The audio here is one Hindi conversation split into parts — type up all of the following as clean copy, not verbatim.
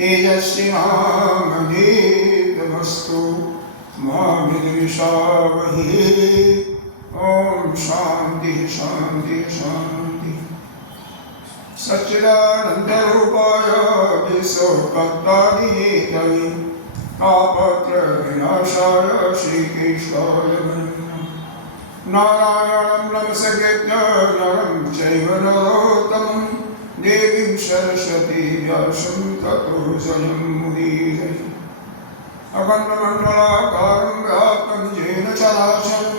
तेजस्विनामधीतमस्तु मा विद्विषावहे। ओम शांति शांति शांति। सच्चिदानंदरूपाय विश्वोत्पत्त्यादिहेतवे तापत्रयविनाशाय श्रीकेशवाय नमः। नारायणं नमस्कृत्य नरं चैव नरोत्तमं देवीं सरस्वती व्यासं ततो जयमुदीरये। अखण्डमण्डलाकारं व्याप्तं येन चराचरं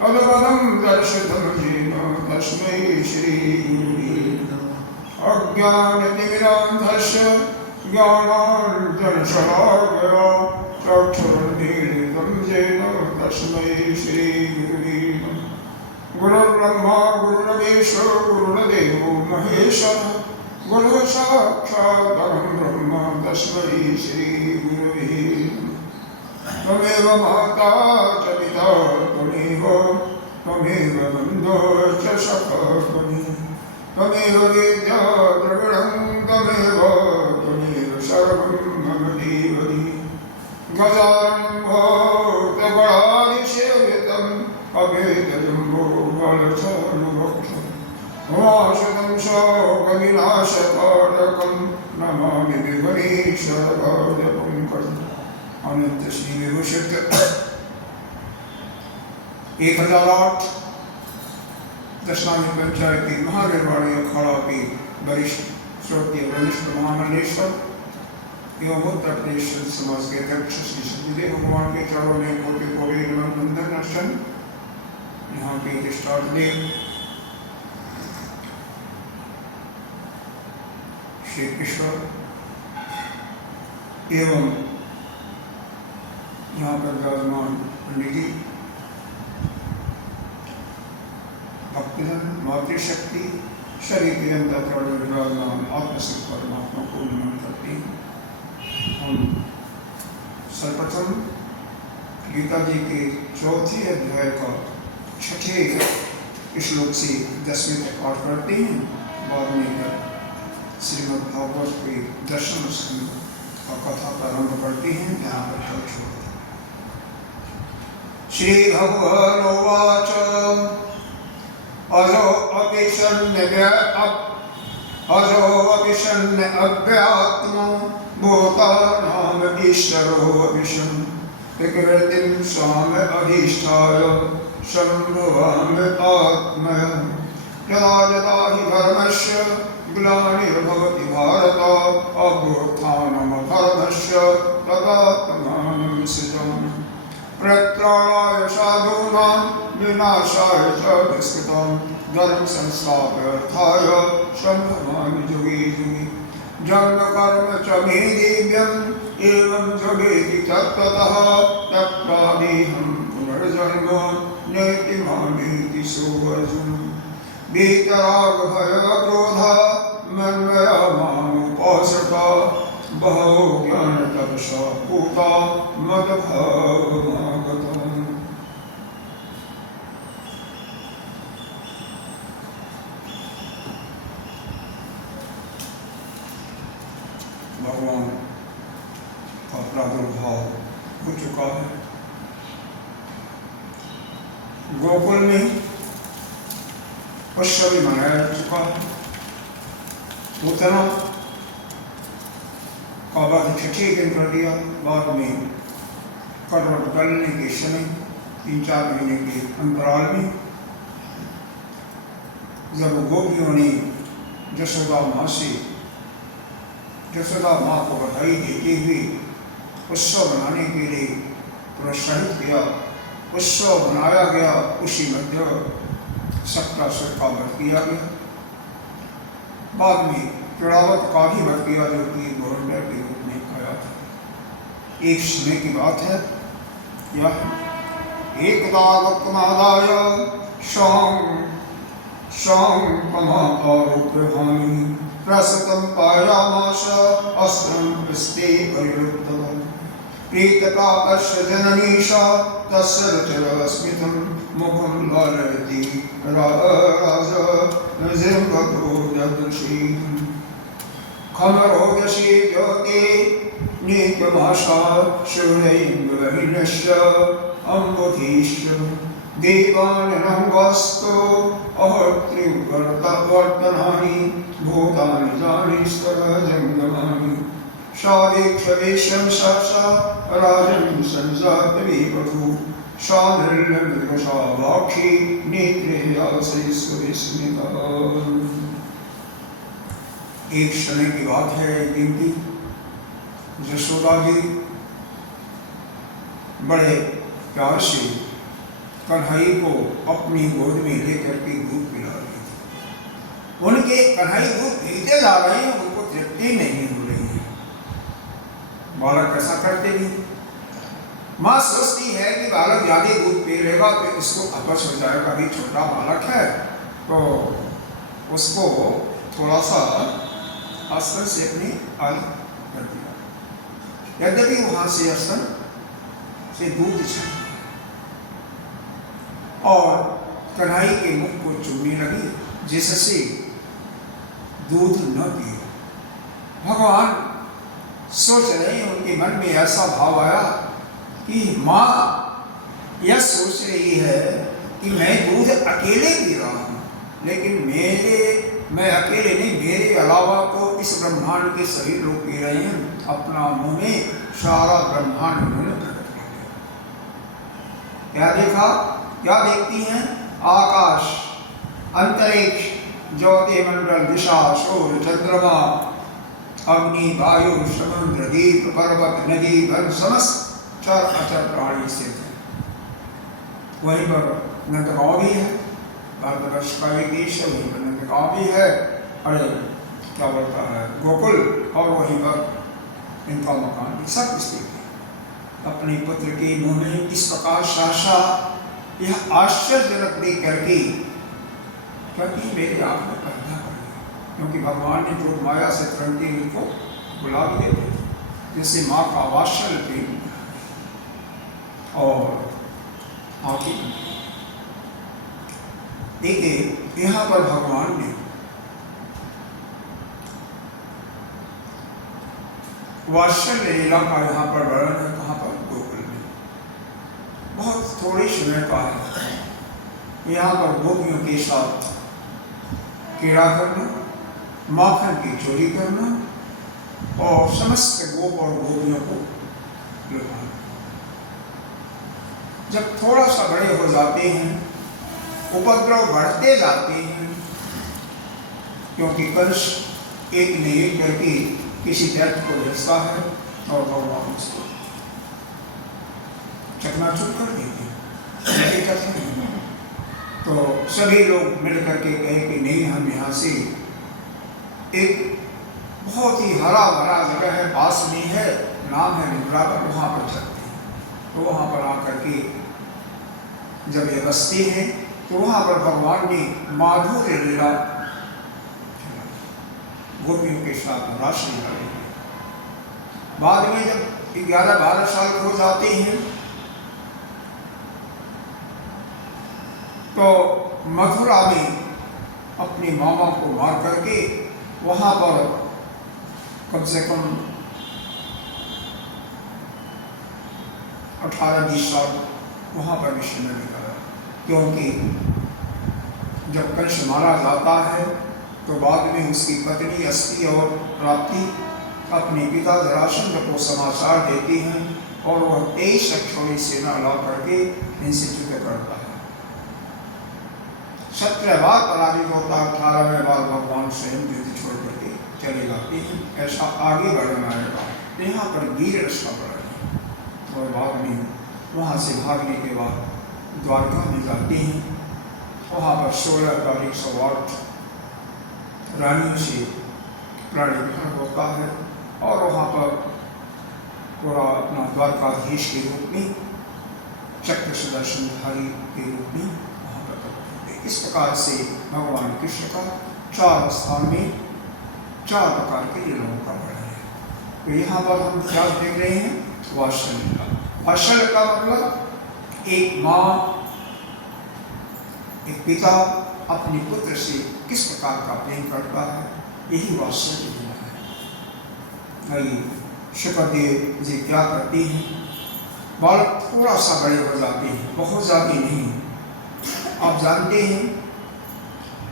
तत्पदं दर्शितं येन तस्मै श्रीगुरुवे नमः। अज्ञानतिमिरान्धस्य ज्ञानाञ्जनशलाकया चक्षुरुन्मीलितं येन तस्मै श्रीगुरुवे नमः। गुरुर्ब्रह्मा गुरुर्विष्णु गुरुर्देवो महेश्वरः गुरुसाक्षात् परं ब्रह्म तस्मै श्रीगुरुवे नमः। त्वमेव माता च पिता त्वमेव बन्धो च सखा त्वमेव विद्या द्रविणं त्वमेव सर्वं मम देवि। गजाननं भूतगणाधिसेवितम् अभेदजम्बो बलचारुभक्षम् उमाशतं शोकविनाशकारकं नमामि विघ्नेश्वरपादपङ्कजम्। अनंत श्री विभूषित 1008 दशनामी पंचायती महानिर्वाणी अखाड़ा के वरिष्ठ श्रोतीय वरिष्ठ महामंडलेश्वर एवं उत्तर प्रदेश समाज के अध्यक्ष श्री सत्यदेव भगवान के चरणों में कोटि कोटि नमन वंदन अर्चन। यहाँ के अधिष्ठाता देव श्री ईश्वर एवं यहाँ पर विराजमान पंडित जी, भक्तजन, मातृशक्ति, शरीर के अंदर विराजमान आत्मसिद्ध परमात्मा को नमन करते हैं। हम सर्वप्रथम गीता जी के 4थे अध्याय का 6ठे श्लोक से 10वें तक पाठ करते हैं। बाद में श्रीमद् भागवत के दर्शन स्कंद का कथा प्रारंभ करते हैं। यहाँ पर श्री भगवानुवाच अजो अभिषण्य अव्यात्मा भूतानाम ईश्वरो विषम् प्रकृतिं स्वाम अधिष्ठाय सम्भवामि आत्मया। यदा यदा हि धर्मस्य ग्लानिर्भवति भारत अभ्युत्थानमधर्मस्य तदात्मानं सृजामि। प्रत्राणाय साधूनां विनाशाय च दुष्कृतां धर्म संस्थापनार्थाय सम्भवामि युगे युगे। जन्म कर्म च मे दिव्यम् एवं च वेति तत्त्वतः तत्प्रादेहं पुनर्जन्म नेति मामेति सोऽर्जुन। वीतराग भय क्रोधा मन्मया मामुपाश्रिता बहवो ज्ञानतपसा पूता मद्भावमागताः। भगवान का प्रादुर्भाव हो चुका है। गोकुल में उत्सव मनाया जा चुका है। उतना का बाद 6ठे दिन कर दिया। बाद में करवट बदलने के समय 3-4 महीने के अंतराल में जब गोपियों ने यशोदा माँ को बधाई देते हुए उत्सव बनाने के लिए प्रोत्साहित किया, उत्सव बनाया गया। उसी मध्य सबका सुर का वध किया गया। बाद में चढ़ावत का भी वध किया, जो कि गवर्नर के रूप में आया था। एक समय की बात है, यः एकदा वक्त्रमादाय शङ्खमारोप्यभामिनी प्रसृतं पायामास अस्त्रं हस्ते परिरुद्धः प्रीतकाकस्य जननीशा तस्य रुचिरस्मितं मुखं लालयति राजनृसिंहक्रोधदृशी खमरोगशी ज्योति नित्यमाशा शूरैर्विहीनस्य अम्बुधीश्च देवानरङ्गस्तु अहर्त्रिवर्तनानि भूतानि जानि स्तरजङ्गमानि सावेक्षवेशं सहसा राजन् संजातविवधू साधर्यमृगशा वाक्षी नेत्रे आशैस्वविस्मिता। एक समय की बात है, एक दिन की यशोदा जी बड़े प्यार से कन्हई को अपनी गोद में लेकर के दूध पिला रही थी। उनके कन्हई दूध पीते जा रहे हैं, उनको तृप्ति नहीं हो रही है। बालक ऐसा करते नहीं। माँ सोचती है कि बालक ज्यादा दूध पी लेगा तो इसको अपच हो जाएगा, अभी छोटा बालक है तो उसको थोड़ा सा आसन से अपनी अलग कर दिया। यद्यपि वहां से आसन से दूध छाया और कन्हई के मुख को चूमने लगी, जिससे दूध न पिए। भगवान सोच रहे हैं, उनके मन में ऐसा भाव आया कि माँ यह सोच रही है कि मैं दूध अकेले पी रहा हूँ, लेकिन मैं अकेले नहीं, मेरे अलावा तो इस ब्रह्मांड के सभी लोग पी रहे हैं। अपना मुंह में सारा ब्रह्मांड उन्होंने प्रकट कर दिया। क्या देखा? क्या देखती हैं? आकाश, अंतरिक्ष, ज्योति मंडल, दिशा, सूर्य, चंद्रमा, अग्नि, वायु, समुद्र, दीप, पर्वत, नदी, वन, समस्त चर अचर प्राणी स्थित है। वहीं पर नंदगांव भी है, भारतवर्ष का एक देश है, वहीं पर नंदगांव भी है, अरे क्या बोलता है गोकुल, और वहीं पर इनका मकान भी सब स्थित है। अपने पुत्र के मुंह में इस प्रकार शाशा यह आश्चर्यजनक देख करके क्योंकि मेरी आंख में पर्दा पड़ गया, क्योंकि भगवान ने जो माया से तुरंत ही उनको बुला भी देते थे, जैसे माँ का वात्सल्य प्रेम और आंखें। देखिए यहाँ पर भगवान ने वात्सल्य लीला का यहाँ पर वर्णन है। कहाँ पर? गोकुल में। बहुत थोड़े समय का है। यहाँ पर गोपियों के साथ क्रीड़ा करना, माखन की चोरी करना और समस्त गोप और गोपियों को लुभाना। जब थोड़ा सा बड़े हो जाते हैं, उपद्रव बढ़ते जाते हैं, क्योंकि कंस एक न एक करके किसी दैत्य को भेजता है और भगवान उसको चकनाचूर कर देते हैं। तो सभी लोग मिल करके कहे कि नहीं, हम यहाँ से एक बहुत ही हरा भरा जगह है, पास में है, नाम है वृंदावन, वहाँ पर चलते हैं। तो वहाँ पर आकर के जब ये बसते हैं तो वहाँ पर भगवान ने माधुर्य लीला गोपियों के साथ रासलीला है। बाद में जब 11-12 साल हो जाते हैं तो मथुरा में अपने मामा को मार करके वहाँ पर कम से कम 18-20 साल वहाँ पर भी समय निकाला, क्योंकि जब कंस मारा जाता है तो बाद में उसकी पत्नी अस्ति और प्राप्ति अपने पिता जरासंध को समाचार देती हैं और वह 23 अक्षौणी सेना ला करके इनसे युद्ध करता है। 17 बार पराजित होता है, 18वें बार भगवान स्वयं युद्ध छोड़ करके चले जाते हैं। ऐसा आगे बढ़ना आएगा। यहाँ पर वीर रक्षा बढ़ा है और बाद में वहाँ से भागने के बाद द्वारका में जाते हैं। वहाँ पर 16 का 108 रानियों से प्राणीग्रहण होता है और वहाँ पर पूरा अपना द्वारकाधीश के रूप में चक्र सुदर्शनधारी के रूप में वहाँ पर प्रकट होते। इस प्रकार से भगवान कृष्ण का 4 स्थान में 4 प्रकार के लीलाओं का वर्णन है। तो यहाँ पर हम क्या देख रहे हैं? वात्सल्य का। वात्सल्य का मतलब एक माँ, एक पिता अपने पुत्र से किस प्रकार का प्रेम करता है, यही वात्सल्य लीला है। शुक्रदेव जी क्या करते हैं? बालक थोड़ा सा बड़े हो जाते हैं, बहुत ज़्यादा नहीं। आप जानते हैं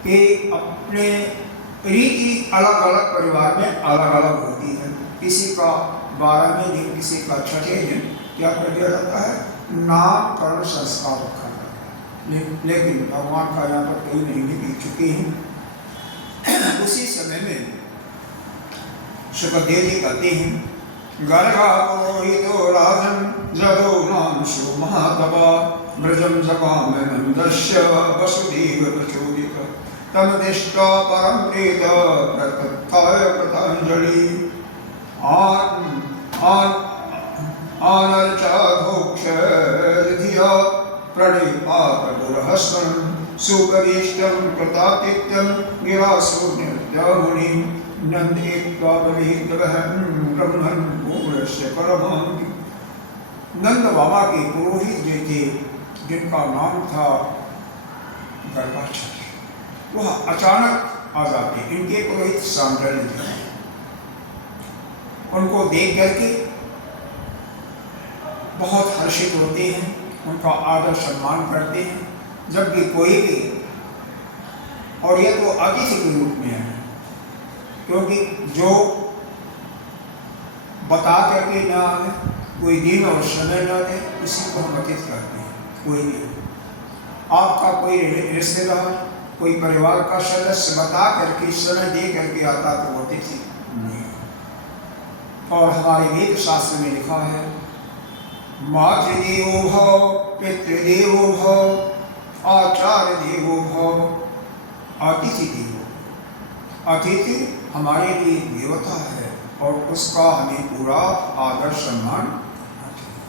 कि अपने रीति अलग अलग परिवार में अलग अलग होती है। किसी का 12वें दिन, किसी का 6ठे दिन क्या कर दिया जाता है? नामकरण संस्कार रखा जाता है। लेकिन भगवान का यहाँ पर कई महीने बीत चुके हैं। उसी समय में शुक्रदेव जी कहते हैं, गर्भापुरोहितो राजन् जदो मानुषो महातपा व्रजं जगामनन्दस्य वसुदेव प्रचोदितः तं दृष्ट्वा परं प्रीत प्रतत्थाय कृताञ्जलि आनर्चाधोक्षधिया प्रणिपातदुरहस्तं सुपरिष्टं कृतातिथ्यं गिरासो निर्जमुनिं नंदेत्वा बलिन्द्रहं ब्रह्मन् मूलस्य परमां। नंद बाबा के पुरोहित जो थे, जिनका नाम था गर्भाचार्य, वह अचानक आ जाते। इनके पुरोहित सांडल्य थे। उनको देख करके बहुत हर्षित होते हैं, उनका आदर सम्मान करते हैं। जब भी कोई भी, और यह तो अतिथि के रूप में है, क्योंकि जो बता करके न आए, कोई दिन और समय न दे, उसी को हम अतिथि कहते हैं। कोई भी आपका कोई रिश्तेदार, कोई परिवार का सदस्य बता करके, समय दे करके आता तो वो अतिथि नहीं। और हमारे वेद शास्त्र में लिखा है, मातृदेवो भव, पितृदेवो भव, आचार्य देवो भव, अतिथि देवो। अतिथि हमारे लिए देवता है और उसका हमें पूरा आदर सम्मान करना चाहिए।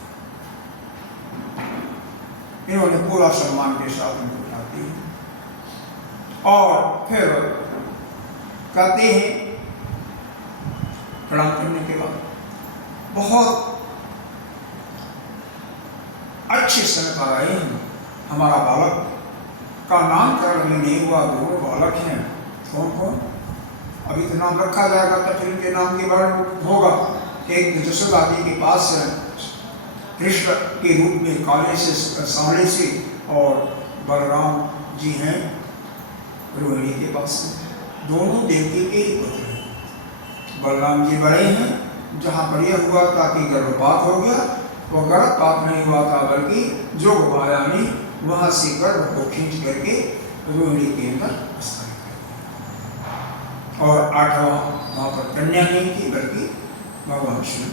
इन्होंने पूरा सम्मान के साथ उनको उठाते हैं और फिर कहते हैं, प्रणाम करने के बाद, बहुत अच्छे समय पर आए हैं। हमारा बालक का नामकरण नहीं हुआ, 2 बालक हैं। कौन कौन? अभी तो नाम रखा जाएगा तो फिर उनके नाम के वर्ण होगा। एक जसोदा जी के पास कृष्ण के रूप में काले से सांवले से, और बलराम जी हैं रोहिणी के पास में। दोनों देवकी के ही पुत्र हैं। बलराम जी बड़े हैं। जहाँ पर यह हुआ था कि गर्भपात हो गया, वो गर्भपात नहीं हुआ था, बल्कि जो माया ने वहाँ से गर्भ को खींच करके रोहिणी के अंदर स्थापित कर। और 8वां वहाँ पर कन्या नहीं थी, बल्कि भगवान शिव।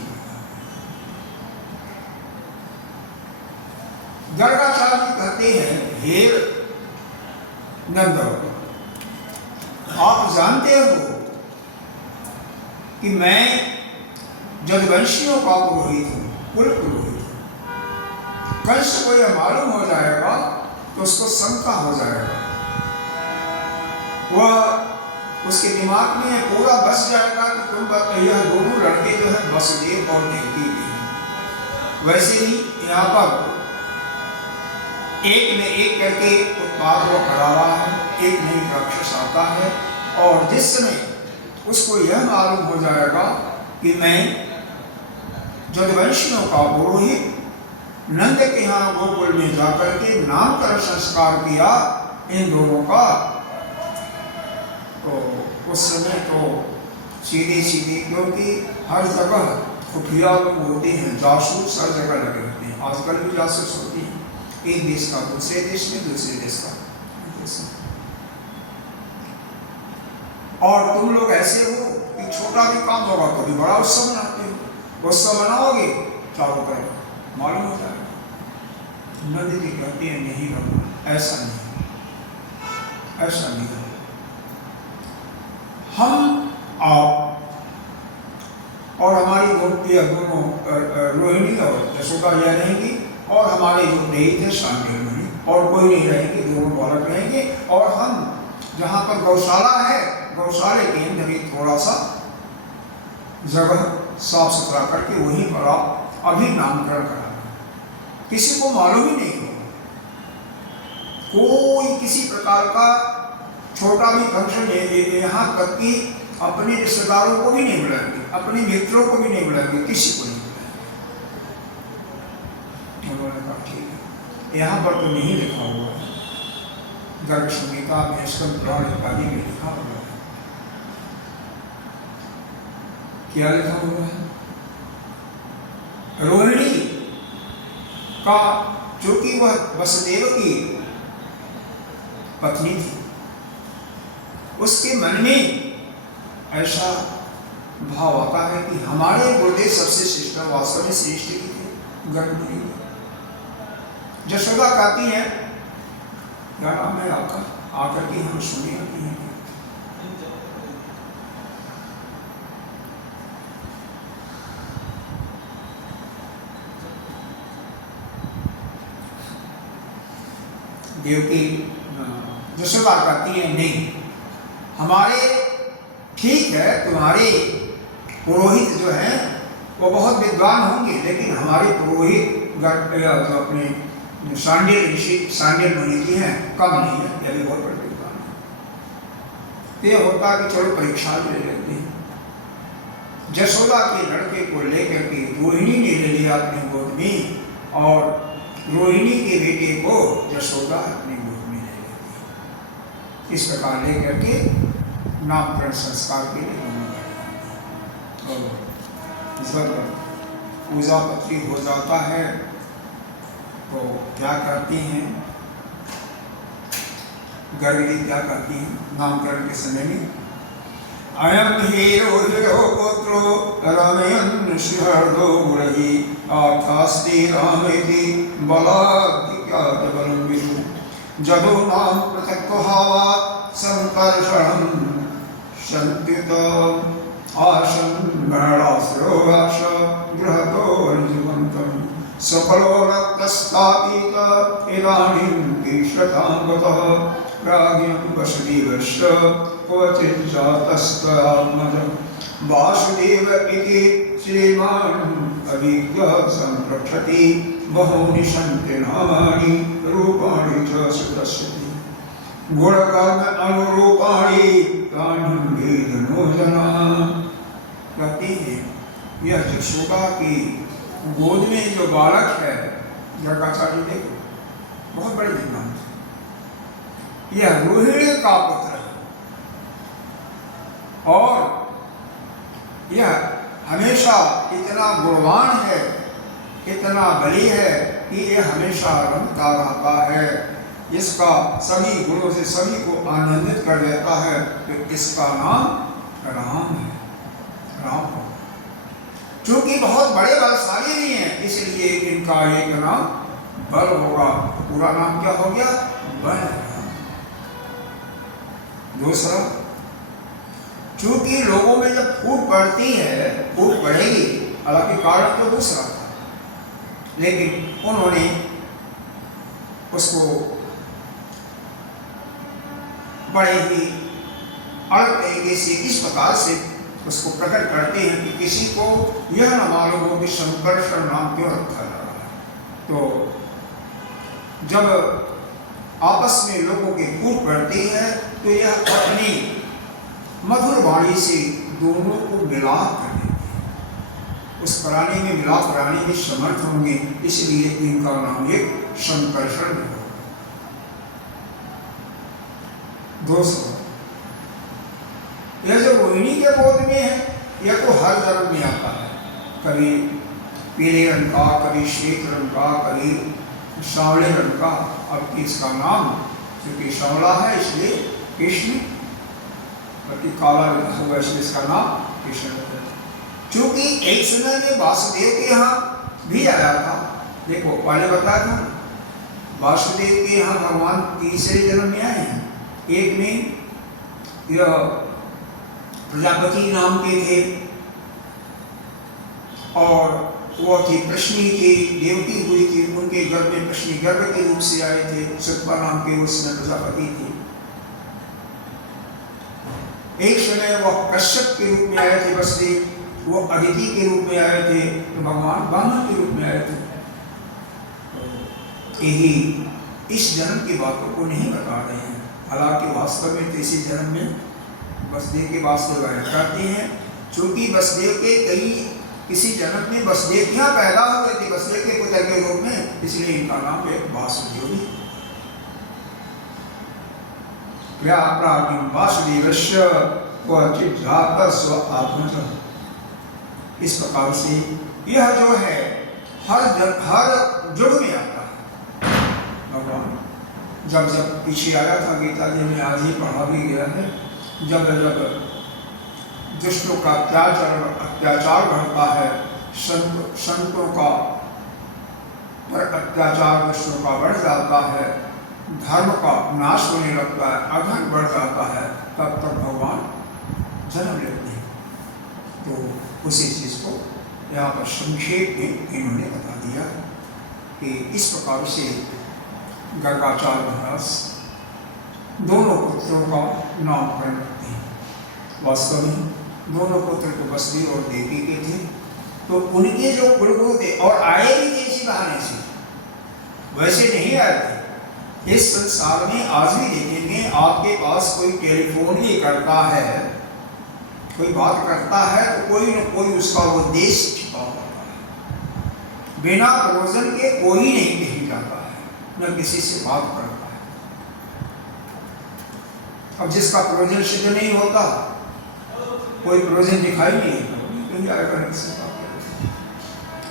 गर्गाचार्य कहते हैं, हे नंद, आप जानते हो कि मैं जदवंशियों का पुरोहित हूँ, कुल पुरोहित हूँ। कंस को यह मालूम हो जाएगा तो उसको शंका हो जाएगा, वह उसके दिमाग में पूरा बस जाएगा कि तुम यह दोनों लड़के जो है वसुदेव और देवकी के हैं। वैसे ही यहाँ पर एक में एक करके उत्पाद वो करा रहा है, एक में एक राक्षस आता है, और जिस समय उसको यह मालूम हो जाएगा कि मैं जदवंशियों का पुरोहित नंद के यहाँ गोकुल में जाकर के नामकरण संस्कार किया इन दोनों का, तो उस समय तो सीधे सीधे, क्योंकि हर जगह खुफिया लोग होते हैं, जासूस हर जगह लगे होते हैं। आजकल भी जासूस होती हैं, एक देश का दूसरे देश में, दूसरे देश का देश में। और तुम लोग ऐसे हो कि छोटा भी काम होगा तो भी बड़ा उत्सव मनाते हो। उत्सव मनाओगे चारों तरफ मालूम हो जाएगा। नंद जी कहते हैं, नहीं भगवान, ऐसा नहीं, ऐसा नहीं है। हम, आप और हमारी दोनों रोहिणी और यशोदा यह रहेंगी, और हमारे जो देही थे शांडिल्य मुनि, और कोई नहीं रहेंगे, दोनों बालक रहेंगे। और हम जहाँ पर गौशाला है, गौशाले के अंदर ही थोड़ा सा जगह साफ सुथरा करके वहीं पर आप अभी नामकरण कराना, किसी को मालूम ही नहीं होगा, कोई किसी प्रकार का छोटा भी फंक्शन यहाँ तक कि अपने रिश्तेदारों को भी नहीं बुलाएंगे, अपने मित्रों को भी नहीं बुलाएंगे, किसी को नहीं बुलाएंगे। उन्होंने कहा ठीक है, यहाँ पर तो नहीं लिखा हुआ है, गर्ग संहिता में, स्कंद पुराण इत्यादि में लिखा हुआ है। क्या लिखा हुआ है? रोहिणी का, जो कि वह वसुदेव की पत्नी थी, उसके मन में ऐसा भाव आता है कि हमारे गुरुदेव सबसे श्रेष्ठ, वास्तव में श्रेष्ठ ही थे, गर्ग मुनि। जशोदा कहती है, क्या नाम है आपका, आकर के हम सुने आती हैं। देवकी जशोदा कहती है, नहीं, हमारे ठीक है, तुम्हारे पुरोहित जो हैं वो बहुत विद्वान होंगे, लेकिन हमारे पुरोहित जो अपने शांडिल्य ऋषि, शांडिल्य मुनि जी हैं, कम नहीं है, यह भी बहुत बड़े विद्वान है। ये होता कि चलो परीक्षा ले लेते हैं। जशोदा के लड़के को लेकर के रोहिणी ने ले लिया अपने गोद में, और रोहिणी के बेटे को जशोदा अपने गोद में ले लेती। इस प्रकार लेकर के नामकरण संस्कार के लिए जब पूजा पत्री हो जाता है तो क्या करती हैं गर्गी, क्या करती हैं नामकरण के समय में? अयम हीरो हिरो पुत्रो रमयन् सुहृदो मुरहि आर्थास्ति रामेति बलाधिक्यात बलं विदु जदो नाम पृथक्भावात् संकर्षणं शन्त्युत आशं गणराश्रो आश गृहतो जीवन्तं सकलो रक्तस्तापित इदानीं तीक्ष्णतां गतः प्राज्ञं वसुदेवस्य क्वचित् जातस्त्वयात्मजं वासुदेव इति श्रीमान् अभिज्ञः सम्प्रक्षति बहूनि सन्ति नामानि रूपाणि च सुदर्शति गुणकर्म अनुरूपाणि तानि वेदनो जनाः। कहती है, यह जशोदा की गोद में जो बालक है, गर्गाचार्य देखो बहुत बड़े विद्वान थे, यह रोहिणी का पुत्र है, और यह हमेशा इतना गुणवान है, इतना बली है कि यह हमेशा रमता रहता है, इसका सभी गुणों से सभी को आनंदित कर देता है, तो इसका नाम राम है। राम चूंकि बहुत बड़े बलशाली नहीं है, इसलिए इनका एक नाम बल होगा। पूरा नाम क्या हो गया? बल। दूसरा, चूंकि लोगों में जब फूट पड़ती है, फूट पड़ेगी, हालांकि कारण तो दूसरा था, लेकिन उन्होंने उसको बड़े ही अलग तरीके से इस प्रकार से उसको प्रकट करते हैं कि किसी को यह न मालूम हो कि संकर्षण नाम क्यों रखा जा रहा है। तो जब आपस में लोगों की फूट पड़ती है तो यह अपनी मधुर वाणी से दोनों को मिलाप कर देते हैं, उस प्राणी में मिलाप कराने में समर्थ होंगे, इसलिए इनका नाम एक संकर्षण है। दोस्तों, यह जो रोहिणी के गोद में है, यह तो हर जन्म में आता है, कभी पीले रंग का, कभी श्वेत रंग का, कभी सांवले रंग का। अब इसका नाम क्योंकि सांवला है इसलिए कृष्ण, बल्कि काला हुआ इसलिए इसका नाम कृष्ण है। चूंकि एक समय में वासुदेव के यहाँ भी आया था, देखो पहले बताया था, वासुदेव के यहाँ भगवान तीसरे जन्म में आए हैं। एक में यह प्रजापति नाम के थे, और वो थी प्रश्नी थी, देवकी हुई थी, उनके गर्भ में प्रश्नी गर्भ के रूप से आए थे, सुतपा नाम के उसमें प्रजापति थी। एक समय वह कश्यप के रूप में आए थे वसुदेव, वो अदिति के रूप में आए थे, तो भगवान वामन के रूप में आए थे। यही इस जन्म की बातों को नहीं बता रहे हैं, हालांकि वास्तव में तो इसी जन्म में वसुदेव के वासुदेव आया करते हैं। चूंकि वसुदेव के कई किसी जन्म में वसुदेव यहाँ पैदा हो गए थे वसुदेव के पुत्र के रूप में, इसलिए इनका नाम है वासुदेव भी। वासुदेवस्य क्वचित् जातः स्व आत्मजः। इस प्रकार से यह जो है हर जुग में आता है। भगवान जब जब पीछे आया था गीता जी में, आज ही पढ़ा भी गया है, जब जब दुष्टों का अत्याचार बढ़ता है, संतों का पर अत्याचार दुष्टों का बढ़ जाता है, धर्म का नाश होने लगता है, अधर्म बढ़ जाता है, तब तक भगवान जन्म लेते हैं। तो उसी चीज को यहाँ पर संक्षेप में इन्होंने बता दिया कि इस प्रकार से गर्गाचार्य महाराज दोनों पुत्रों का नामकरण करते हैं। वास्तव में दोनों पुत्र तो वसुदेव और देवकी के थे, तो उनके जो कुलगुरु थे और आए भी थे इसी बहाने से, वैसे नहीं आए थे। इस संसार में आज भी देखेंगे, आपके पास कोई टेलीफोन भी करता है, कोई बात करता है, तो कोई न कोई उसका उद्देश्य छिपा होता है। बिना प्रयोजन के कोई नहीं कहीं जाता है, न किसी से बात करता है। अब जिसका प्रयोजन सिद्ध नहीं होता, कोई प्रयोजन दिखाई नहीं आएगा, नहीं से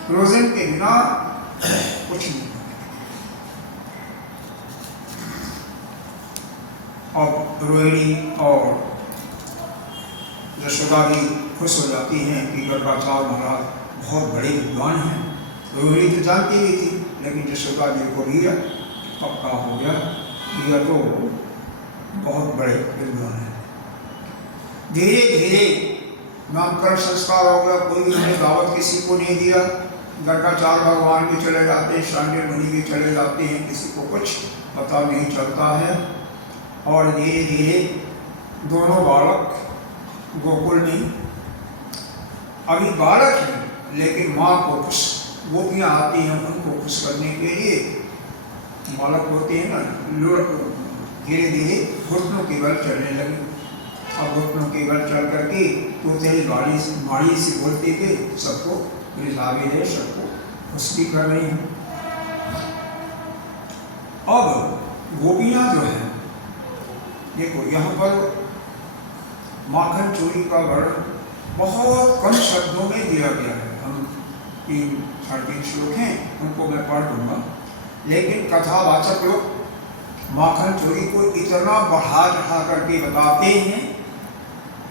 प्रयोजन के बिना कुछ नहीं। और रोहिणी और यशोदा भी खुश हो जाती हैं कि गर्गाचार्य महाराज बहुत बड़े विद्वान हैं। रोहिणी तो जानती भी थी, लेकिन यशोदा जी को भी पक्का हो गया कि यह तो बहुत बड़े विद्वान हैं। धीरे धीरे नामकरण संस्कार हो गया, कोई उन्होंने दावत किसी को नहीं दिया। गर्गाचार्य भगवान भी चले जाते हैं, शांडिल्य मुनि भी चले जाते हैं, किसी को कुछ पता नहीं चलता है। और धीरे धीरे दोनों बालक गोकुल में, अभी बालक हैं लेकिन माँ को खुश, गोपियाँ आती हैं उनको खुश करने के लिए। बालक होते हैं ना, धीरे धीरे घुटनों के बल चलने लगे, और घुटनों के बल चल करके तो तेरी माड़ी से बोलते थे, सबको रिझावे है, सबको खुश भी कर रही हैं। अब गोपियाँ जो है, देखो यहाँ पर माखन चोरी का वर्णन बहुत कम शब्दों में दिया गया है। हम 3-3.5 श्लोक हैं, उनको मैं पढ़ दूंगा, लेकिन कथावाचक लोग माखन चोरी को इतना बढ़ा चढ़ा करके बताते हैं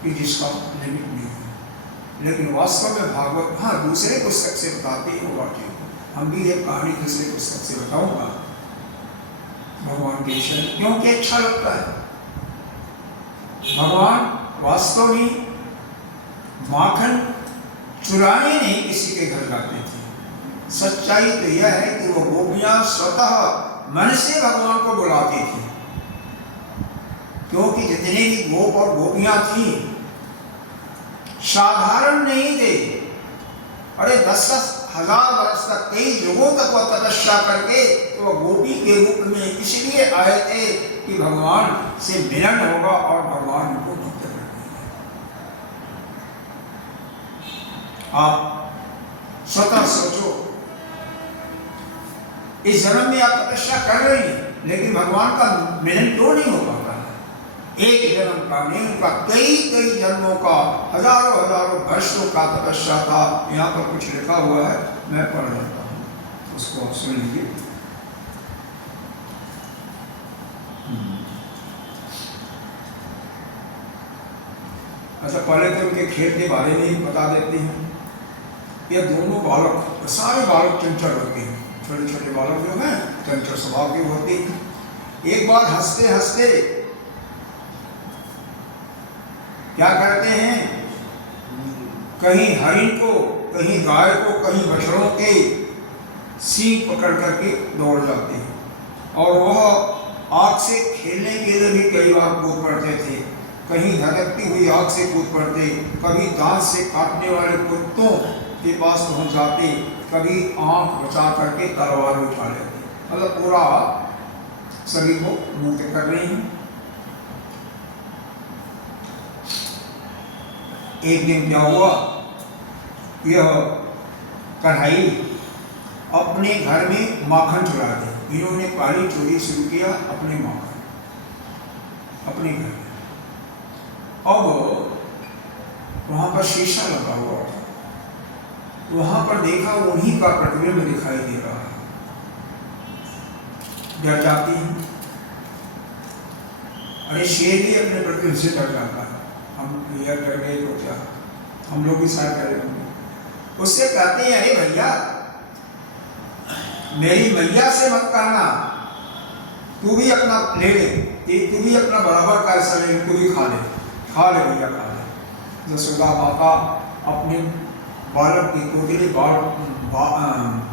कि जिसका लिमिट नहीं है। लेकिन वास्तव में भागवत, हाँ, दूसरे पुस्तक से बताते हैं वो बातें। हम भी एक कहानी दूसरे पुस्तक से बताऊंगा भगवान के विषय, क्योंकि अच्छा लगता है। भगवान वास्तव में माखन चुराने नहीं किसी के घर जाते थे। सच्चाई तो यह है कि वो गोपियां स्वतः मन से भगवान को बुलाती थी, क्योंकि जितने भी गोप और गोपियां थी साधारण नहीं थे। अरे 10-10 हजार वर्ष तक, कई युगों तक वह तपस्या करके तो वह गोपी के रूप में इसलिए आए थे कि भगवान से मिलन होगा और भगवान को मुक्त कर देंगे। आप स्वतः सोचो, इस जन्म में आप तपस्या कर रही हैं, लेकिन भगवान का मिलन क्यों नहीं हो पाता है? एक जन्म का नहीं, उनका कई जन्मों का, हजारों वर्षों का तपस्या था। यहाँ पर कुछ लिखा हुआ है, मैं पढ़ लेता हूँ, उसको आप सुन लीजिए। अच्छा, पहले तो उनके खेल के बारे में ही बता देते हैं। ये दोनों बालक, सारे बालक चंचल होते हैं, छोटे छोटे बालक जो हैं चंचल स्वभाव के होते हैं। एक बार हंसते हंसते क्या करते हैं, कहीं हरिण को, कहीं गाय को, कहीं बछड़ों के सींग पकड़ करके दौड़ जाते हैं। और वह आग से खेलने के लिए भी कई बार कूद पड़ते थे, कहीं धधकती हुई आग से कूद पड़ते, कभी दांत से काटने वाले कुत्तों के पास पहुंच जाते, कभी आंख बचा करके तलवार उठा लेते। मतलब पूरा शरीर को मुक्त कर रहे हैं। एक दिन क्या हुआ, यह कढ़ाई अपने घर में माखन चुरा दी। इन्होंने पहली चोरी शुरू किया अपने माखन, अपने घर में। अब वहां पर शीशा लगा हुआ था, वहां पर देखा उन्हीं का प्रतिबिंब दिखाई दे रहा है। डर जाती है। अरे शेर भी अपने प्रतिबिंब से डर जाता है। हम यह कर गए तो क्या, हम लोग भी साथ कर लेंगे। उससे कहते हैं, अरे भैया मेरी मैया से मत कहना, तू भी अपना ले ले, तू भी अपना बराबर का ऐसा ले, तू भी खा ले भैया, खा ले। यशोदा माता अपने बालक की कोदली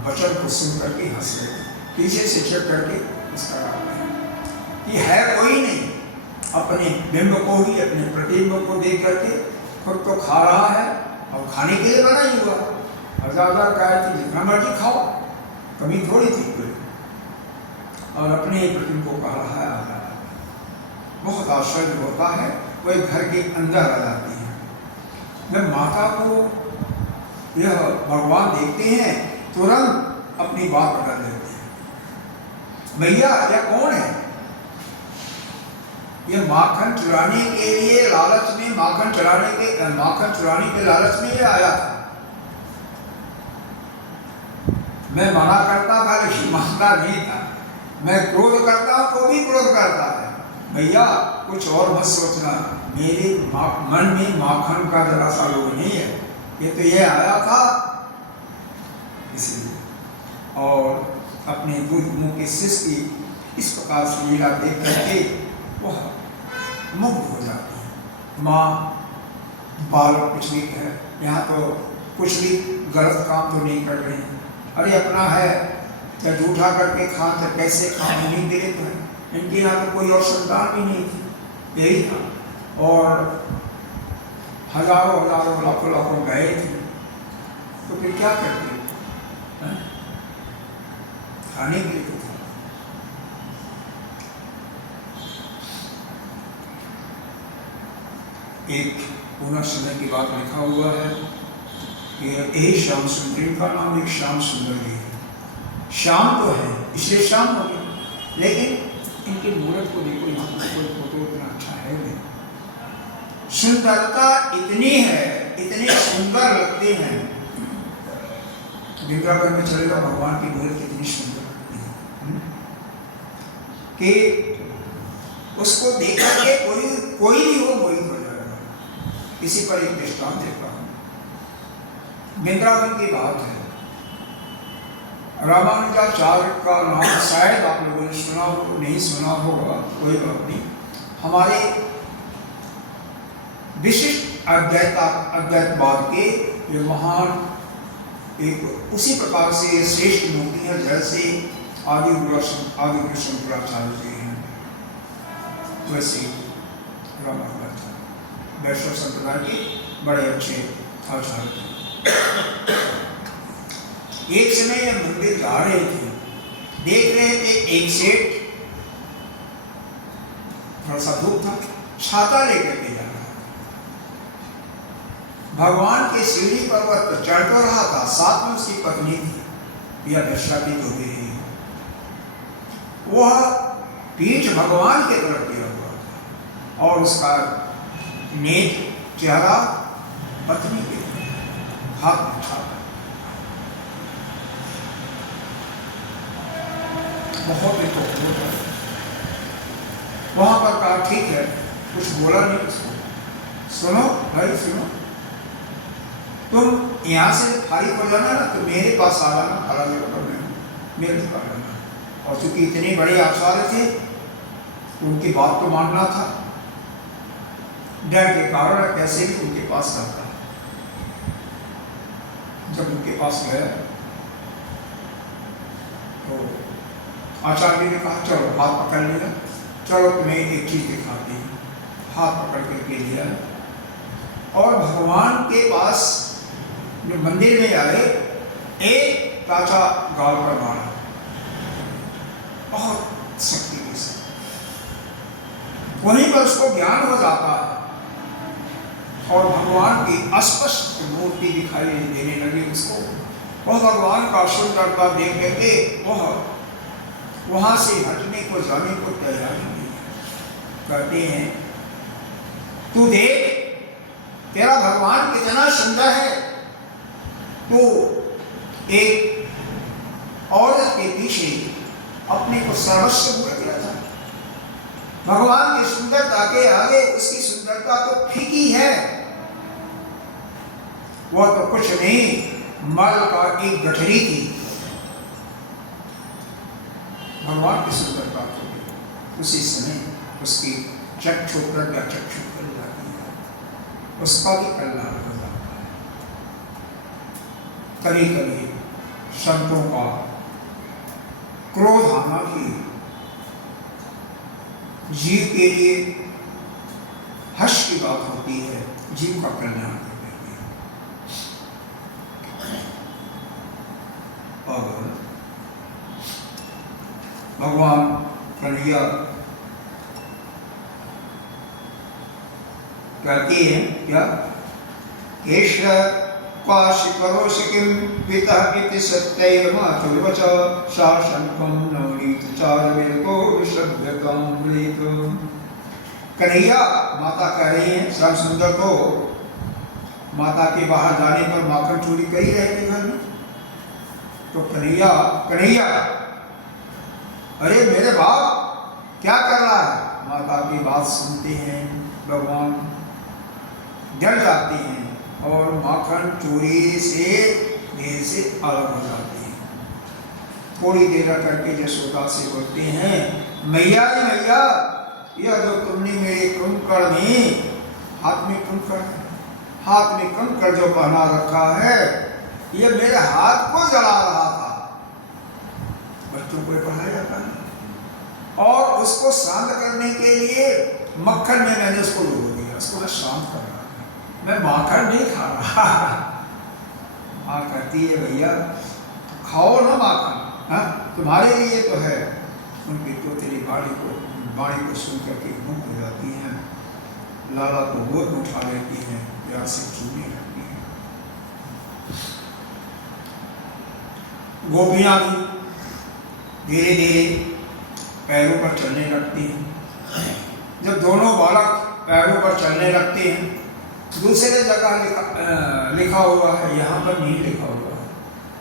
वचन को सुन करके हंस रहे, पीछे से चेक करके इसका कि है कोई नहीं, अपने बिंब को ही, अपने प्रतिबिंब को देख करके खुद तो खा रहा है और खाने के लिए बना ही हुआ। हजार कहा कि जितना मर्जी खाओ, कमी थोड़ी थी कोई, और अपने प्रतिबिंब को कह रहा है। बहुत आश्चर्य होता है, वह घर के अंदर आ जाती है। जब माता को यह भगवान देखते हैं, तुरंत अपनी बात बदल देते हैं। भैया यह कौन है? यह माखन चुराने के लिए लालच में, माखन चुराने के लालच में यह आया था। मैं मना करता था लेकिन मानता नहीं था, मैं क्रोध करता हूं तो भी क्रोध करता है। भैया कुछ और मत सोचना, मेरे मन में माखन का जरा सा लोभ नहीं है, ये तो ये आया था इसलिए। और अपने दूध मुंह के शिष्य की इस प्रकार से लीला देख करके वह मुग्ध हो जाती है। माँ बालक कुछ नहीं है, यहाँ तो कुछ भी गलत काम तो नहीं कर रहे हैं। अरे अपना है, जब उठा करके खा तो कैसे खा, नहीं दे तो है। इनके यहाँ तो कोई और संतान भी नहीं थी, यही था। और हजारों हजारों लाखों गए थे, तो फिर क्या करते हैं? खाने के लिए था। एक पुनः समय की बात लिखा हुआ है कि यही श्याम सुंदरी का नाम एक श्याम सुंदरी है। श्याम तो है इसलिए श्याम हो गया, लेकिन इनके मूर्त को देखो, यहाँ पर कोई फोटो इतना अच्छा है नहीं। सुंदरता इतनी है, इतने सुंदर लगते हैं। वृंदावन में चलेगा, भगवान की मूर्त कितनी सुंदर लगती है कि उसको देख करके कोई भी हो मोहित हो जाएगा। इसी पर एक दृष्टांत देता हूं। वृंदावन की बात है, रामानुजाचार्य का नाम शायद आप लोगों ने सुना हो, नहीं सुना होगा, कोई बात नहीं। हमारे विशिष्ट अद्वैतवाद के ये महान एक उसी प्रकार से श्रेष्ठ मूर्ति है जैसे आदि गुरु शंकराचार्य जी हैं, वैसे रामानुजाचार्य वैष्णव संप्रदाय के बड़े अच्छे आचार्य थे। एक समय यह मंदिर जा रहे थे, देख रहे थे एक सेठ, थोड़ा सा धूप था, छाता लेकर के जा रहा था। भगवान के सीढ़ी पर्वत पर चढ़ तो रहा था, साथ में उसकी पत्नी थी, यह दशा की जो भी रही। वह पीठ भगवान की तरफ किया हुआ था और उसका नेत्र चेहरा पत्नी के हाथ में था। बहुत ही वहां पर कहा ठीक है, कुछ बोला नहीं उसको। सुनो भाई सुनो, तुम यहाँ से फारिग हो जाना ना, तो मेरे पास आ जाना, खड़ा मेरे पास आ जाना। और चूंकि इतने बड़े आचार्य थे, उनकी बात तो मानना था, डर के कारण कैसे भी उनके पास रहता। के पास गया तो आचार्य ने कहा चलो हाथ पकड़ लिया, चलो तुम्हें एक चीज दिखाती हूँ। हाथ पकड़ करके लिया और भगवान के पास जो मंदिर में आए, एक ताजा गाल पर मारा, बहुत शक्ति के साथ। वहीं पर उसको ज्ञान हो जाता है और भगवान की अस्पष्ट मूर्ति दिखाई देने लगी उसको। वह भगवान का सुंदरता देख करके वह वहां से हटने को जाने को तैयार नहीं है। कहते हैं तू देख तेरा भगवान कितना सुंदर है, तो एक औरत के पीछे अपने को सर्वस्व भूल गया था। भगवान की सुंदरता के आगे उसकी सुंदरता तो फीकी है, वह तो कुछ नहीं, मल का एक गठरी थी। भगवान की सुंदरता को उसी समय उसकी चक्षु प्रज्ञा चक्षु खुल जाती है, उसका भी कल्याण हो जाता है। कभी कभी संतों का क्रोध आना भी जीव के लिए हर्ष की बात होती है, जीव का कल्याण करती है। और भगवान कन्हैया कहते हैं क्या, केशव पाशि करोषि किं पितः इति सत्यैव मातुर्वच शासनकं नवनीत चारुवेदो विशभ्यतामृत। कन्हैया, माता कह रही है श्याम सुंदर को, माता के बाहर जाने पर माखन चोरी करी रहती घर में। तो कन्हैया कन्हैया अरे मेरे बाप क्या कर रहा है। माता की बात सुनते हैं भगवान, डर जाते हैं और माखन चोरी से देह से अलग हो जाते हैं। थोड़ी देर करके यशोदा से बोलते हैं, मैया जी मैया, यह जो तुमने मेरे कंकड़ में हाथ में कंकड़ जो पहना रखा है, यह मेरे हाथ को जला रहा था। बच्चों को पढ़ाया जाता है और उसको शांत करने के लिए मक्खन में मैंने उसको डूब दिया, उसको मैं शांत कर रहा, मैं माखन नहीं खा रहा। माँ कहती है भैया खाओ ना माखन, हाँ तुम्हारे लिए तो है। उनकी तो तेरी बाणी को सुन करके मुक्त हो जाती हैं, लाला को गोद में उठा लेती हैं, प्यार से छूने लगती हैं। गोपियाँ भी धीरे धीरे पैरों पर चलने लगती हैं। जब दोनों बालक पैरों पर चलने लगते हैं, दूसरे जगह लिखा हुआ है, यहाँ पर नहीं लिखा हुआ है,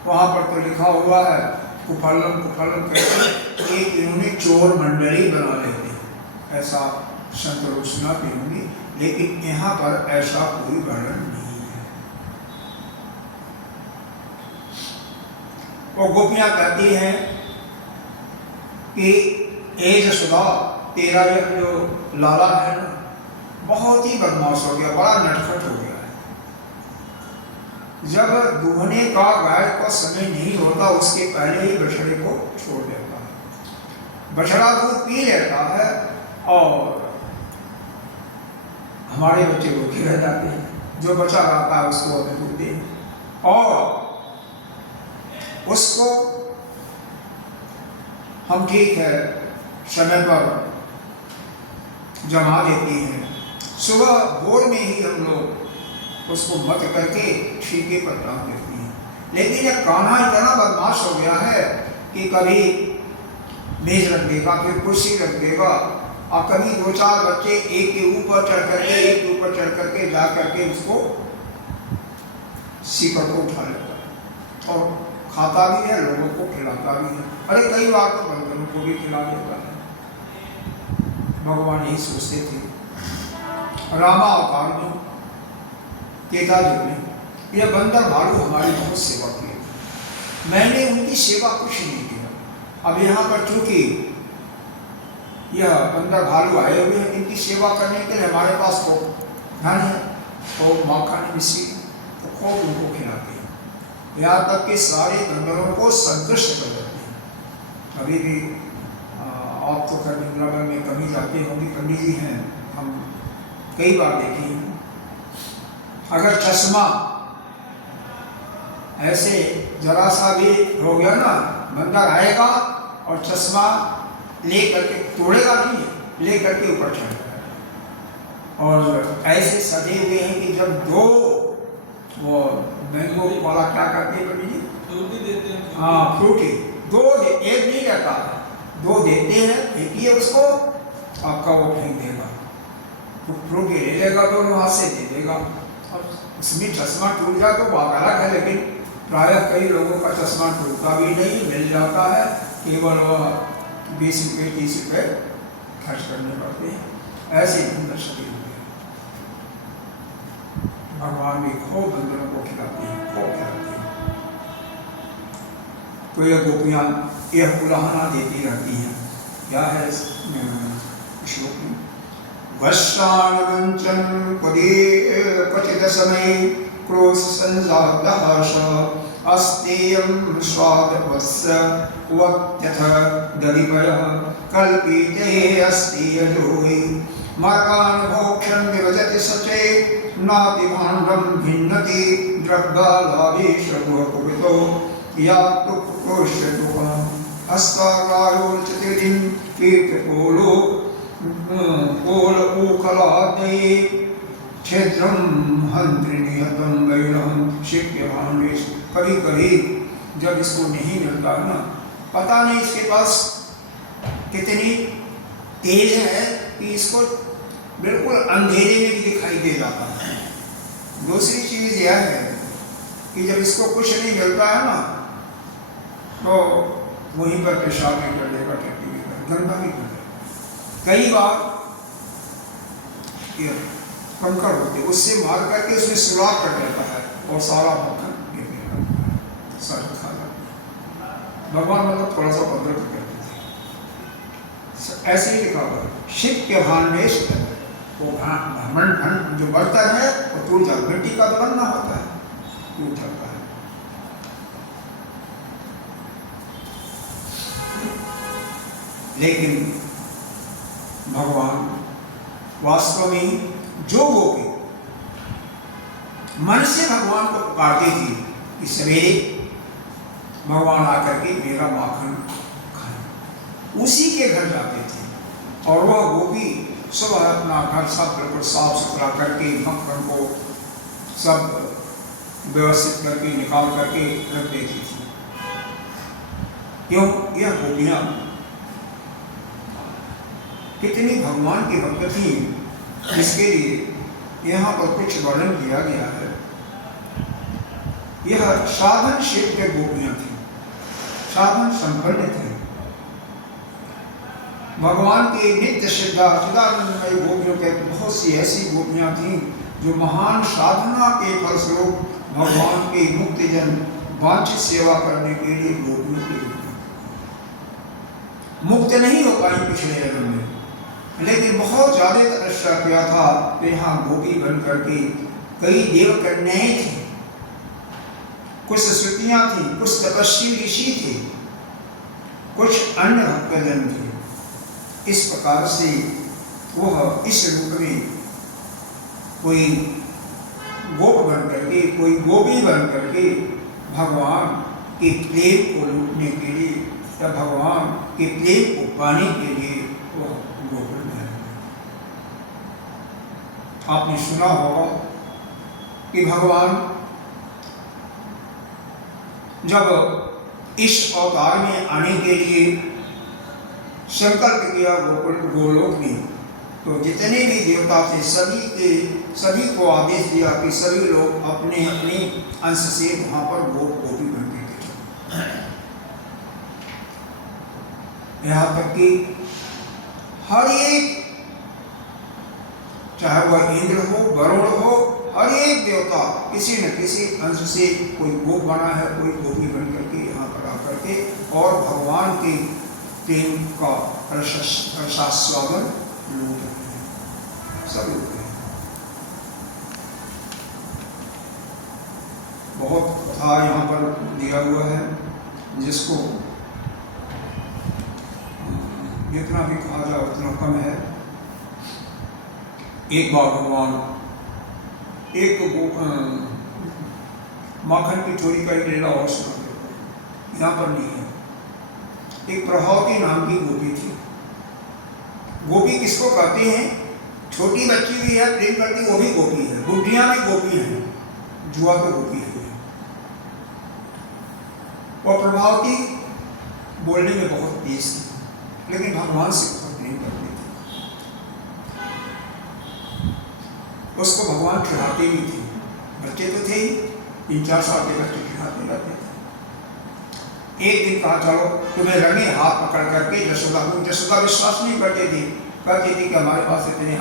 वहाँ पर तो लिखा हुआ है कुफलम कुफलम कहते एक इन्होंने चोर मंडली बना लेते हैं, ऐसा संत लोग सुनाते होंगे, लेकिन यहाँ पर ऐसा कोई वर्णन नहीं है। वो गोपियाँ कहती हैं कि ए यशोदा, तेरा यह जो लाला है ना बहुत ही बदमाश हो गया, बड़ा नटखट हो गया है। जब दूहने का गाय का समय नहीं होता उसके पहले ही बछड़े को छोड़ देता है, बछड़ा दूध पी लेता है और हमारे बच्चे भूखे रह जाते हैं। जो बचा रहता है उसको हमें दूध दे और उसको हम ठीक है समय पर जमा देते हैं। सुबह भोर में ही हम लोग उसको मत करके ठीके पर डाल देते हैं। लेकिन यह कान्हा इतना बदमाश हो गया है कि कभी मेज रख देगा, फिर कुर्सी रख देगा और कभी दो चार बच्चे एक के ऊपर चढ़ करके जा करके उसको सीकर को उठा लेता है और खाता भी है, लोगों को खिलाता भी है। अरे कई बार तो बंदरों को भी खिला देता है। भगवान यही सोचते थे। रामा अवतार में केता जी ने यह बंदर भालू हमारी बहुत सेवा की, मैंने उनकी सेवा कुछ नहीं किया। अब यहाँ पर चूंकि यह बंदर भालू आए हुए हैं, इनकी सेवा करने के लिए हमारे पास तो धन है, तो माखन मिश्री तो खूब उनको खिलाते हैं। यहाँ तक कि सारे बंदरों को संतुष्ट कर देती हैं। अभी भी आप तो खैर वृंदावन में कभी जाते होंगे, पंडित जी हैं, हम कई बार देखे हैं। अगर चश्मा ऐसे जरा सा भी हो गया ना, बंदर आएगा और चश्मा ले करके तोड़ेगा नहीं, ले करके ऊपर चढ़ेगा। और ऐसे सजे हुए हैं कि जब दो वो मैंगो वाला क्या करते हैं पंडित जी, फ्रूटी देते हैं। हाँ फ्रूटी, दो एक नहीं रहता, दो देते हैं, देखिए उसको आपका वो फेंक देगा, फ्रूटी ले लेगा, दोनों हाथ से दे देगा। और उसमें चश्मा टूट जाए तो बात अलग है, लेकिन प्रायः कई लोगों का चश्मा टूटता भी नहीं, मिल जाता है, केवल वह 20 रुपये 30 रुपये खर्च करने पड़ते हैं। ऐसे बंदर शरीर हुए भगवान भी खूब बंदरों को खिलाते हैं, खूब खिलाते हैं। तो यह गोपियाँ यह उलाहना देती रहती हैं। क्या है श्लोक में, वश्यान वंचन पदे क्वचित समय क्रोध संजातः अस्तेयं स्वादवस्य वक्त्यथ दलिपयः कल्पिते अस्तेयजोहि मर्कान् भोक्षन् विभजति सचे नाति भाण्डं भिन्नति द्रव्यालाभेषुभकुपितो यातु पुष्यतुः अस्तागायोर्चतिरिं कीर्तिपोलो कोलपूकलादये क्षेत्रं हंत्रि निहतं वैणं शिक्यमानेश। कभी कभी जब इसको नहीं मिलता है ना, पता नहीं इसके पास कितनी तेज है कि इसको बिल्कुल अंधेरे में भी दिखाई दे जाता है। दूसरी चीज यह है कि जब इसको कुछ नहीं मिलता है ना, तो वहीं पर पेशाब भी कर देगा, टट्टी भी कर, गंदा भी कर देगा। कई बार कंकड़ होते उससे मार करके उसमें सुराख कर देता है और सारा मक्खन गिर गया, सर खा जाता है। भगवान मतलब थोड़ा सा पद्धत करते थे, ऐसे ही लिखा हुआ शिव के भान्वेश, वो घमंड जो बर्तन है वो टूट जाता, मिट्टी का तो बनना होता है, टूट जाता है। लेकिन भगवान वास्तव में जो गोपी मन से भगवान को पुकारती थी कि सवेरे भगवान आकर के मेरा माखन खाए, उसी के घर जाते थे। और वह गोपी सुबह अपना घर सब बिल्कुल साफ सुथरा करके मक्खन को सब व्यवस्थित करके निकाल करके रख देती थी। क्यों? यह गोपियां कितनी भगवान की भक्त थी, इसके लिए यहाँ पर कुछ वर्णन किया गया है। यह साधन शिव के गोपियां थी, साधन संपन्न थे। भगवान के नित्य सिद्धा चिदानंदमय गोपियों के बहुत सी ऐसी गोपियां थीं जो महान साधना के फलस्वरूप भगवान के मुक्ति जन वांछित सेवा करने के लिए गोपियों के मुक्त नहीं हो पाई पिछले जन्म में, लेकिन बहुत ज्यादा तपस्या किया था। तो यहाँ गोपी बन करके कई देव कन्याएं थी, कुछ श्रुतियां थी, कुछ तपस्वी ऋषि थे, कुछ अन्य भक्तजन थे। इस प्रकार से वह इस रूप में कोई गोप बन करके, कोई गोपी बन करके भगवान के प्रेम को लूटने के लिए या भगवान के प्रेम को पाने के लिए वह गोकुल में है। आपने सुना होगा कि भगवान जब इस अवतार में आने के लिए संकल्प किया गोलोक में, तो जितने भी देवता थे सभी को आदेश दिया कि सभी लोग अपने अपने अंश से वहां पर गोपी बन के थे। यहाँ तक कि हर एक, चाहे वह इंद्र हो, वरुण हो, हर एक देवता किसी न किसी अंश से कोई गोप बना है, कोई गोपी बन करके यहाँ पर आकर के और भगवान के प्रेम का रसास्वादन लूट रहे हैं, सब लूट रहे हैं। बहुत कथा यहाँ पर दिया हुआ है, जिसको जितना भी कहा जाए उतना कम है। एक बार भगवान एक माखन की चोरी का एक लीला और सुना, यहाँ पर नहीं है। एक प्रभावती नाम की गोपी थी। गोपी किसको कहते हैं? छोटी बच्ची भी है, प्रेम करती, वो भी गोपी है। बुढ़ियाँ भी गोपी हैं, जुआ तो गोपी है। और प्रभावती बोलने में बहुत तेज थी, लेकिन भगवान से बहुत प्रेम करती थी। उसको भगवान खिलाते भी थे। बच्चे तो थे ही, 3-4 साल के बच्चे खिलाते रहते थे। एक दिन कहा चलो तुम्हें रंगे हाथ पकड़ करके जसोदा विश्वास नहीं करते थे, कहती थी कि हमारे पास इतने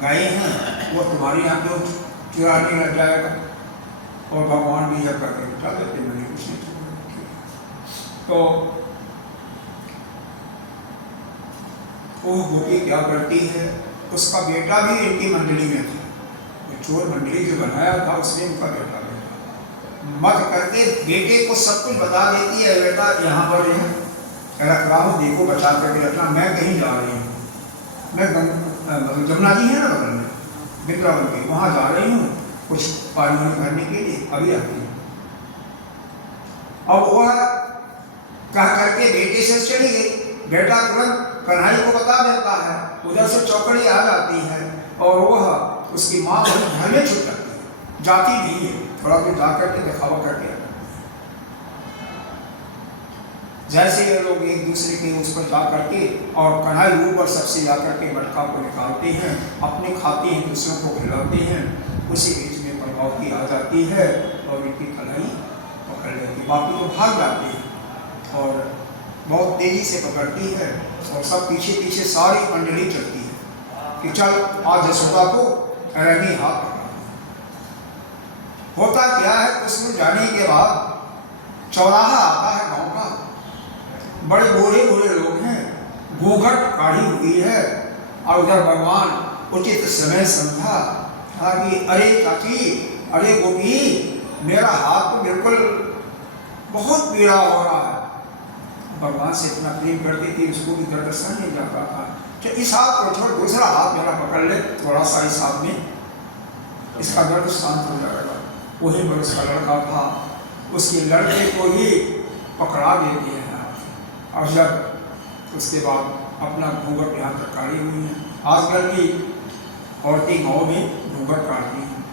गाय हैं, वो तुम्हारे यहाँ क्यों चुराने लग जाएगा। और भगवान भी यह करके बिठा देते, मैंने कुछ नहीं। तो वो गोपी क्या करती है, उसका बेटा भी इनकी मंडली में था। वो चोर मंडली जो बनाया था उसने उनका बेटा मत करके बेटे को सब कुछ बता देती है, बेटा यहाँ पर रख रहा हूँ, देखो बचा करके रखना, मैं कहीं जा रही हूँ, मैं जमुना जी है ना बगल में वृंदावन के, वहाँ जा रही हूँ कुछ पानी भरने के लिए, अभी आती हूँ। अब वह कह करके बेटे से चली गई। बेटा तुरंत कन्हैया को बता देता है, उधर से चौकड़ी आ जाती है और वह उसकी माँ घर में छुप जाती है, जाती नहीं है, थोड़ा देर जा करके दिखावा करके आ जाती है। जैसे ये लोग एक दूसरे के उस पर जा करके और कन्हैया ऊपर सबसे जा करके मटका को निकालते हैं, अपने खाते हैं, दूसरों को खिलाते हैं। उसी बीच में प्रभावती आ जाती है और इनकी कलाई पकड़ लेती, बाकी तो भाग जाते हैं और बहुत तेजी से पकड़ती है और सब पीछे पीछे सारी मंडली चलती है कि चल आज यशोदा को रंगे हाथ पकड़ा। होता क्या है, कुछ दूर जाने के बाद चौराहा आता है गांव का, बड़े बूढ़े बूढ़े लोग हैं, घूंघट काढ़ी हुई है और उधर भगवान उचित समय समझा कि अरे चाची, अरे गोपी, मेरा हाथ तो बिल्कुल बहुत पीड़ा हो रहा है। भगवान से इतना प्रेम करती थी, उसको भी दर्द सहन नहीं जाता था कि इस हाथ को छोड़ दूसरा हाथ मेरा पकड़ ले, थोड़ा सा इस हाथ में इसका दर्द शांत हो जाएगा। वही पर उसका लड़का था, उसके लड़के को ही पकड़ा देते हैं और जब उसके बाद अपना घूंघट यहाँ तक काढ़ी हुई है। आजकल की औरतें गाँव में घूंघट काटती हैं,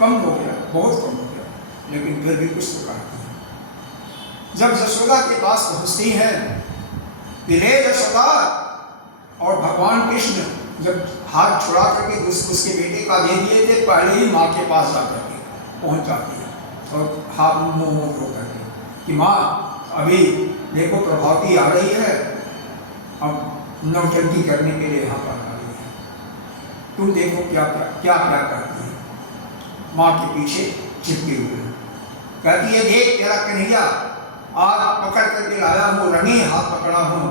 कम हो गया, बहुत कम हो गया, लेकिन फिर भी कुछ तो काटती हैं। जब यशोदा के पास पहुँचती हैं, ले यशोदा, और भगवान कृष्ण जब हाथ छुड़ा करके उसके बेटे का दे दिए थे, पहले ही माँ के पास जा करके पहुँच जाती है और हाथ मुँह धो करके कि माँ अभी देखो प्रभावती आ रही है, अब नौटंकी करने के लिए यहाँ पर आ रही है, तुम देखो क्या क्या क्या करती है। माँ के पीछे चिपके हुए कहती है, देख तेरा कन्हैया आज पकड़ करके लाया हूँ, रंगे हाथ पकड़ा हूँ,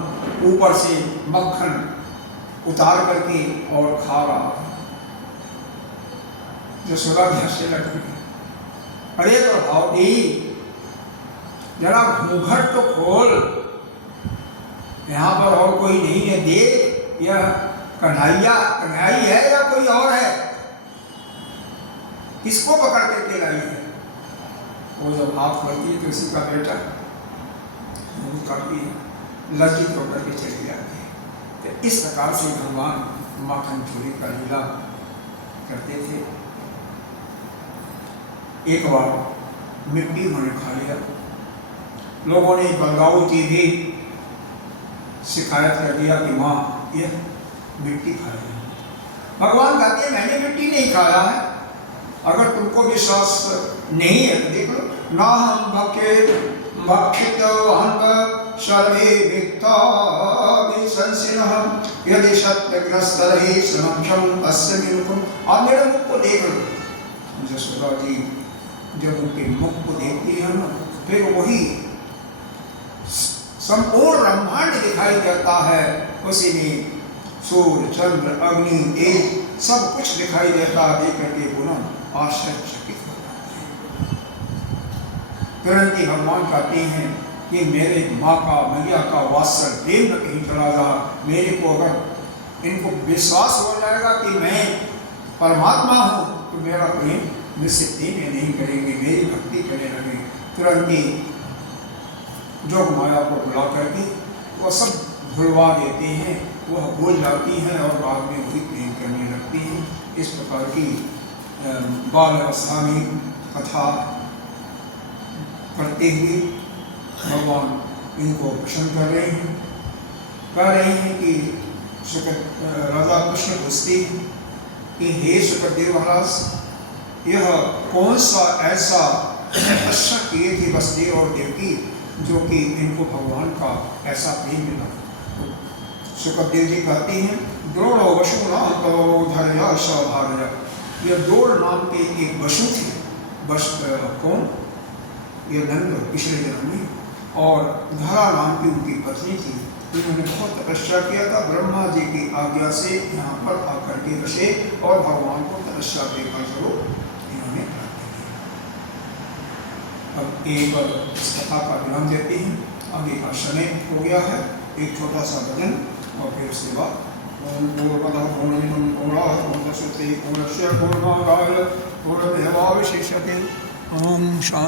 ऊपर से मक्खन उतार करके और खा रहा हूँ। यशोदा हंसने लगती है, अरे प्रभावती जरा घूंघट तो खोल, यहाँ पर और कोई नहीं है, देख यह कन्हैया है या कोई और है, किसको पकड़ करके लाई है। वो जब हाथ खोलती है तो उसी का बेटा करती है, लज्जित होकर के चली जाती है। तो इस प्रकार से भगवान माखन चोरी का लीला करते थे। एक बार मिट्टी उन्होंने खा लिया, लोगों ने बलगाऊ जी भी शिकायत कर दिया कि माँ यह मिट्टी खा रही है। भगवान कहते हैं मैंने मिट्टी नहीं खाया है, अगर तुमको विश्वास नहीं है तो देख लो, ना हम भक्षित सर्वे वित्ता विसंसिनः यदि सत्यग्रस्त रहे समक्षम अस्य मिलकुम। आप मेरे मुख को देख लो। यशोदा जी जब उनके मुख को देखती है ना, फिर वही संपूर्ण ब्रह्मांड दिखाई देता है, उसी में सूर्य चंद्र अग्नि तेज सब कुछ दिखाई देता है। देख करके पुनः आश्चर्यचकित हो जाते हैं। तुरंत ही भगवान कहते हैं कि मेरे माँ का मैया का वात्सल्य प्रेम न कहीं चला रहा। मेरे को अगर इनको विश्वास हो जाएगा कि मैं परमात्मा हूँ तो मेरा प्रेम निश्चित में नहीं करेंगे, मेरी भक्ति करने लगे। तुरंत ही जोग माया को बुला करके वह सब भुलवा देते हैं, वह भूल जाती हैं और बाद में वही प्रेम करने लगती हैं। इस प्रकार की बाल अवस्था में कथा करते हुए भगवान इनको प्रसन्न कर रहे हैं। कह रहे हैं कि राजा कृष्ण पूछते हैं कि हे सुखदेव महाराज, यह कौन सा ऐसा तपस्या किए थे वसुदेव और देवकी जो कि इनको भगवान का ऐसा प्रेम मिला। सुखदेव जी कहते हैं द्रोण वसु नाम धर्या सौभाग्य। यह द्रोण नाम के एक वसु थे। कौन? ये नंद पिछले जन्म में, और धरा नाम की उनकी पत्नी थी। इन्होंने बहुत तपस्या किया था, ब्रह्मा जी की आज्ञा से यहाँ पर आकर के बसे और भगवान को तपस्या के फलस्वरूप इन्होंने प्राप्त किया। अब एक इस कथा का विराम देते हैं, आगे का समय हो गया है। एक छोटा सा भजन और फिर उसके बाद ओम पूर्णमदः पूर्णमिदं पूर्णात् पूर्णमुदच्यते पूर्णस्य पूर्णमादाय पूर्णमेवावशिष्यते। ओम शांति।